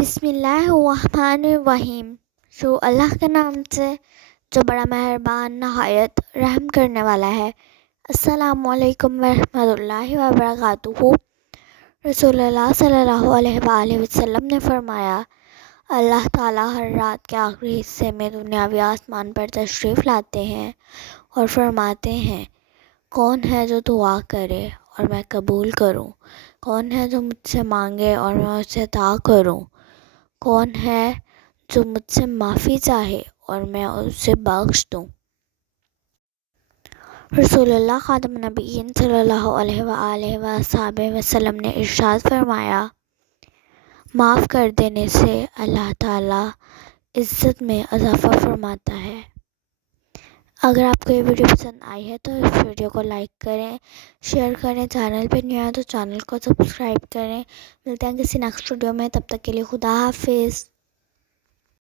بسم اللہ الرحمن الرحیم۔ شروع اللہ کے نام سے جو بڑا مہربان نہایت رحم کرنے والا ہے۔ السلام علیکم ورحمۃ اللہ وبرکاتہ۔ رسول اللہ صلی اللہ علیہ وآلہ وسلم نے فرمایا، اللہ تعالیٰ ہر رات کے آخری حصے میں دنیاوی آسمان پر تشریف لاتے ہیں اور فرماتے ہیں، کون ہے جو دعا کرے اور میں قبول کروں؟ کون ہے جو مجھ سے مانگے اور میں اسے عطا کروں؟ کون ہے جو مجھ سے معافی چاہے اور میں اسے بخش دوں؟ رسول اللہ خاتم النبیین صلی اللہ علیہ وآلہ وصحبہ وسلم نے ارشاد فرمایا، معاف کر دینے سے اللہ تعالیٰ عزت میں اضافہ فرماتا ہے۔ اگر آپ کو یہ ویڈیو پسند آئی ہے تو اس ویڈیو کو لائک کریں، شیئر کریں، چینل پہ نہیں آئے تو چینل کو سبسکرائب کریں۔ ملتے ہیں کسی نیکسٹ ویڈیو میں، تب تک کے لیے خدا حافظ۔